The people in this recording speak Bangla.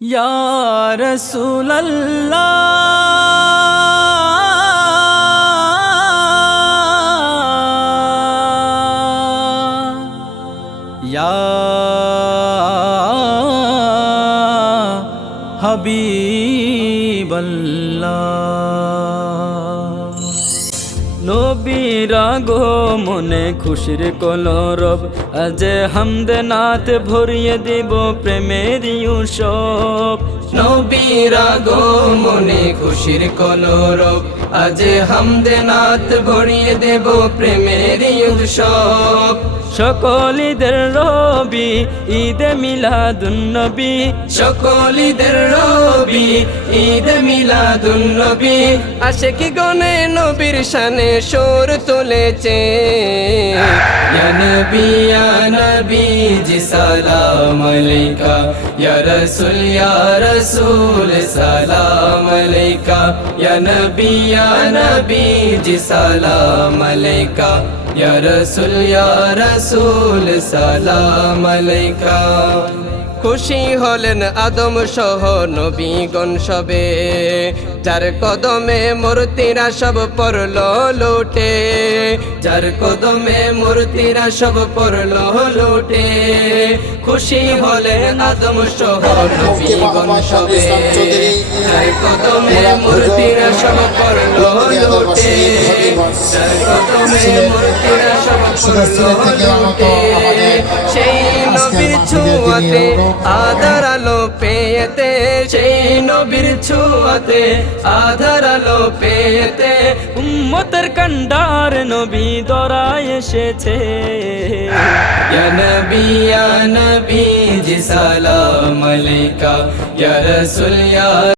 ইয়া রাসূলুল্লাহ ইয়া হাবিবাল্লাহ। নবীর আগমনে খুশির কলরব, আজ হামদে নাত ভরিয়ে দিব প্রেমের উৎসব। নবীর আগমনে খুশির কলরব, আজ হামদে নাত ভরিয়ে দেব প্রেমের উৎসব। সকল ঈদের রবি ঈদে মিলাদুন্নবী, সকল ঈদের রবি ঈদ মিলাদুন্নবী। আশিকি গনে নবীর শানে সুর তুলেছে। ইয়া নবী ইয়া নবী জি সালাম আলাইকা, ইয়া রাসূল ইয়া রাসূল সালাম আলাইকা, ইয়া নবী ইয়া নবী জি সালাম আলাইকা, ইয়া রাসূল ইয়া রাসূল সালাম আলাইকা। খুশি হলেন আদম সহ নবীগণ সবে, যার কদমে মূর্তিরা সব পড়ল লুটে, যার কদমে মূর্তিরা সব পড়ল লুটে। খুশি হলেন আদম সহ নবীগণ সবে, যার কদমে মূর্তিরা সব পড়ল লুটে, যার কদমে মূর্তিরা সব পড়ল লুটে। সেই নবীর ছোঁয়াতে আধার আলো পেতে, সেই নবীর ছোঁয়াতে আধার আলো পেতে। উম্মতের কান্ডার নবী দরায় এসেছে। ইয়া নবী ইয়া নবী জি সালাম আলাইকা, ইয়া রাসূল ইয়া